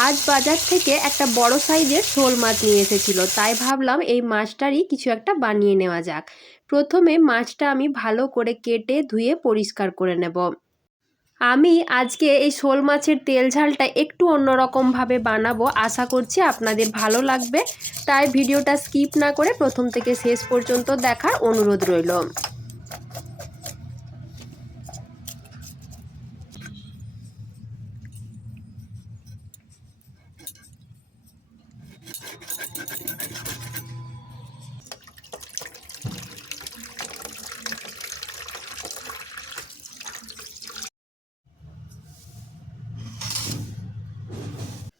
আজ বাজার থেকে একটা বড় সাইজের শোল মাছ নিয়ে এসেছিল। তাই ভাবলাম এই মাছটারই কিছু একটা বানিয়ে নেওয়া যাক। প্রথমে মাছটা আমি ভালো করে কেটে ধুয়ে পরিষ্কার করে নেব। আমি আজকে এই শোল মাছের তেল ঝালটা একটু অন্যরকমভাবে বানাবো। আশা করছি আপনাদের ভালো লাগবে। তাই ভিডিওটা স্কিপ না করে প্রথম থেকে শেষ পর্যন্ত দেখার অনুরোধ রইল।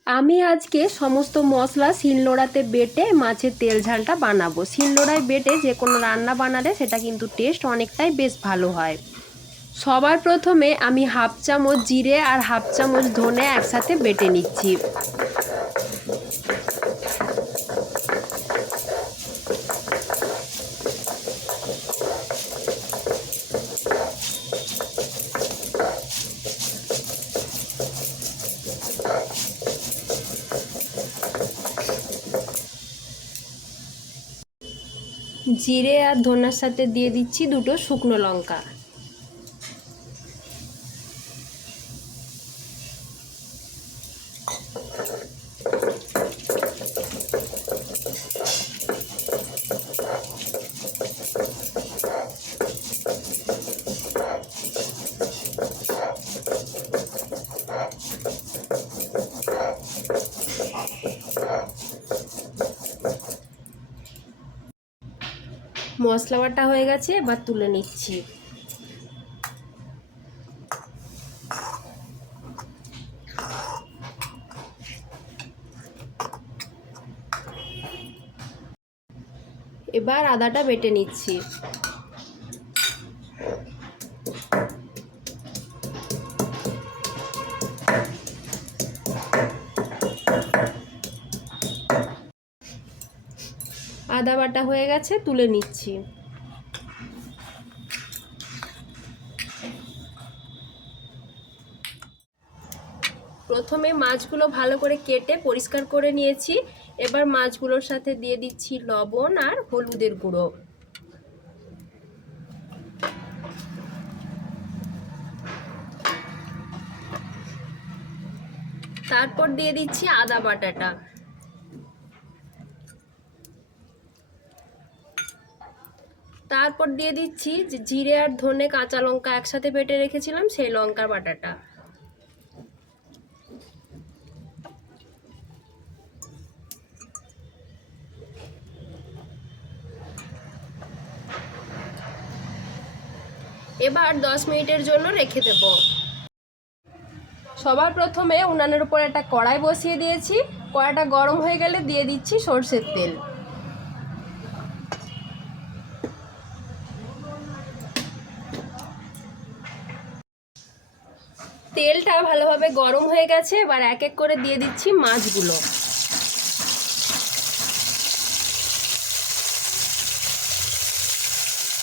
আমি আজকে সমস্ত মশলা শিলনোড়াতে বেটে মাছের তেল ঝালটা বানাবো। শিলনোড়ায় বেটে যে কোনো রান্না বানালে সেটা কিন্তু টেস্ট অনেকটাই বেশ ভালো হয়। সবার প্রথমে আমি হাফ চামচ জিরে আর হাফ চামচ ধনে একসাথে বেটে নিচ্ছি। জিরে আর ধনার সাথে দিয়ে দিচ্ছি দুটো শুকনো লঙ্কা। মশলা বাটা হয়ে গেছে এবার তুলে নিচ্ছি। এবার আদাটা বেটে নিচ্ছি। আদা বাটা হয়ে গেছে, তুলে নিচ্ছি। প্রথমে মাছগুলো ভালো করে কেটে পরিষ্কার করে নিয়েছি। এবার মাছগুলোর সাথে দিয়ে দিচ্ছি লবণ আর হলুদের গুঁড়ো। তারপর দিয়ে দিচ্ছি আদা বাটাটা। তারপর দিয়ে দিচ্ছি যে জিরে আর ধনে কাঁচা লঙ্কা একসাথে বেটে রেখেছিলাম, সেই লঙ্কার বাটাটা। এবার দশ মিনিটের জন্য রেখে দেব। সবার প্রথমে উনানের উপর একটা কড়াই বসিয়ে দিয়েছি। কড়াইটা গরম হয়ে গেলে দিয়ে দিচ্ছি সর্ষের তেল। তেলটা ভালোভাবে গরম হয়ে গেছে, এবার এক এক করে দিয়ে দিচ্ছি মাছগুলো।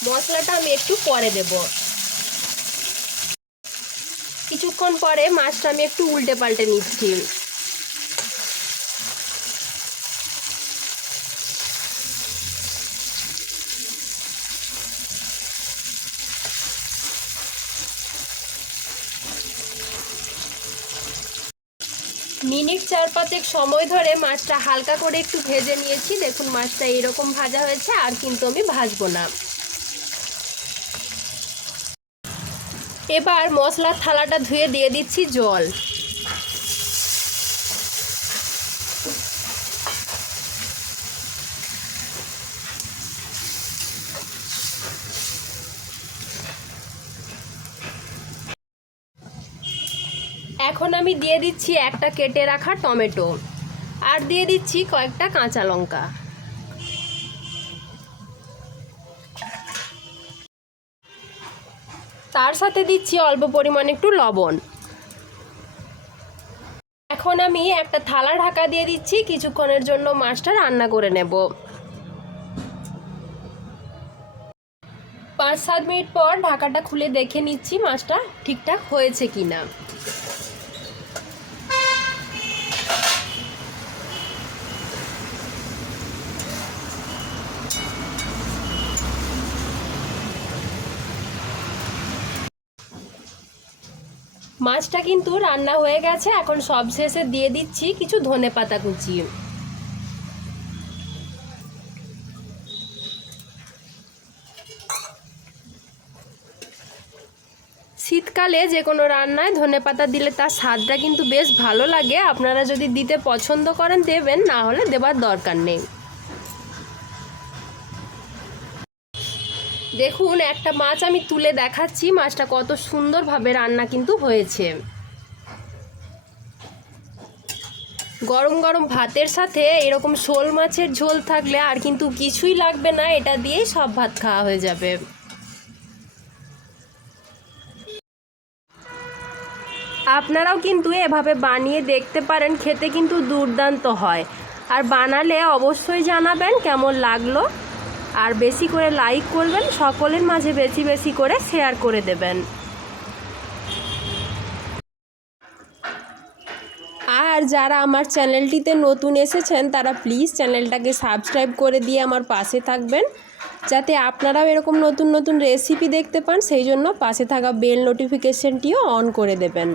মশলাটা আমি একটু পরে দেব। কিছুক্ষণ পরে মাছটা আমি একটু উল্টে পাল্টে নিচ্ছি। মিনিট চার পাঁচেক সময় ধরে মাছটা হালকা করে একটু ভেজে নিয়েছি। দেখুন, মাছটা এরকম ভাজা হয়েছে, আর কিন্তু আমি ভাজবো না। এবার মশলার থালাটা ধুয়ে দিয়ে দিচ্ছি জল। এখন আমি দিয়ে দিচ্ছি একটা কেটে রাখা টমেটো। আর দিয়ে দিচ্ছি কয়েকটা কাঁচা লঙ্কা। তার সাথে দিচ্ছি অল্প পরিমাণে একটু লবণ। এখন আমি একটা থালা ঢাকা দিয়ে দিচ্ছি, কিছুক্ষণের জন্য মাছটা রান্না করে নেব। পাঁচ সাত মিনিট পর ঢাকাটা খুলে দেখে নিচ্ছি মাছটা ঠিকঠাক হয়েছে কি না মাছটা কিন্তু রান্না হয়ে গেছে। এখন সব শেষে দিয়ে দিচ্ছি কিছু ধনে পাতা কুচি। শীতকালে যে কোনো রান্নায় ধনে পাতা দিলে তার স্বাদটা কিন্তু বেশ ভালো লাগে। আপনারা যদি দিতে পছন্দ করেন দেবেন, না হলে দেবার দরকার নেই। দেখুন, একটা মাছ আমি তুলে দেখাচ্ছি। মাছটা কত সুন্দরভাবে রান্না কিন্তু হয়েছে। গরম গরম ভাতের সাথে এরকম শোল মাছের ঝোল থাকলে আর কিন্তু কিছুই লাগবে না, এটা দিয়েই সব ভাত খাওয়া হয়ে যাবে। আপনারাও কিন্তু এভাবে বানিয়ে দেখতে পারেন, খেতে কিন্তু দুর্দান্ত হয়। আর বানালে অবশ্যই জানাবেন কেমন লাগল। আর বেশি করে লাইক করবেন, সকলের মাঝে বেশি বেশি করে শেয়ার করে দেবেন। আর যারা আমার চ্যানেলটিতে নতুন এসেছেন, তারা প্লিজ চ্যানেলটাকে সাবস্ক্রাইব করে দিয়ে আমার পাশে থাকবেন, যাতে আপনারাও এরকম নতুন নতুন রেসিপি দেখতে পান, সেই জন্য পাশে থাকা বেল নোটিফিকেশনটিও অন করে দেবেন।